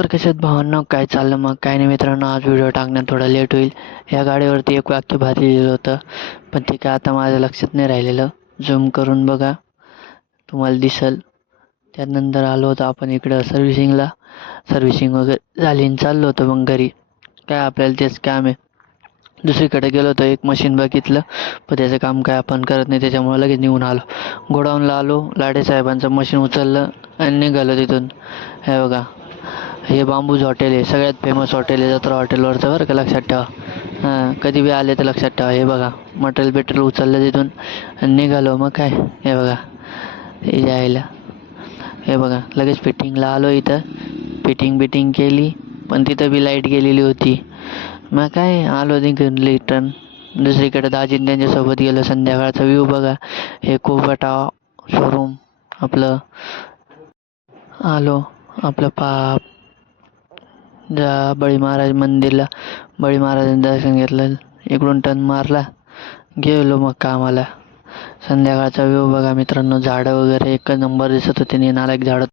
तर कशात भावांनो, काय चाललं मग? काय नाही मित्रांनो, आज व्हिडिओ टाकण्यात थोडा लेट होईल. या गाडीवरती एक वाक्य भारी लिहिलं होतं, पण ते काय आता माझ्या लक्षात नाही राहिलेलं. झूम करून बघा, तुम्हाला दिसल. त्यानंतर आलो होतो आपण इकडं सर्व्हिसिंगला. सर्व्हिसिंग वगैरे झाली आणि चाललो होतो मग घरी. काय आपल्याला तेच काम आहे. दुसरीकडे गेलो होतो, एक मशीन बघितलं, पण त्याचं काम काय आपण करत नाही, त्याच्यामुळे लगेच निघून आलो. गोडाऊनला आलो, लाडे साहेबांचं मशीन उचललं आणि निघालो तिथून. हे बघा, हे बांबूज हॉटेल आहे, सगळ्यात फेमस हॉटेल आहे जत्रा हॉटेलवरचं, बरं का, लक्षात ठेवा. हां, कधी बी आले तर लक्षात ठेवा. हे बघा, मटेरियल उचललं तिथून आणि निघालो. मग काय, हे बघा, हे यायला, हे बघा, लगेच फिटिंगला आलो. इथं फिटिंग केली, पण तिथं बी लाईट गेलेली होती. मग काय, आलो निघून रिटर्न. दुसरीकडे दाजीन त्यांच्यासोबत गेलो. संध्याकाळचा व्ह्यू बघा, हे कोबटा शोरूम आपलं. आलो आपलं बळी महाराज मंदिरला, बळी महाराजांचं दर्शन घेतलं, इकडून टर्न मारला, गेलो मग कामाला. संध्याकाळचा व्ह्यू बघा मित्रांनो, झाडं वगैरे एक नंबर दिसत होते, नालायक झाडं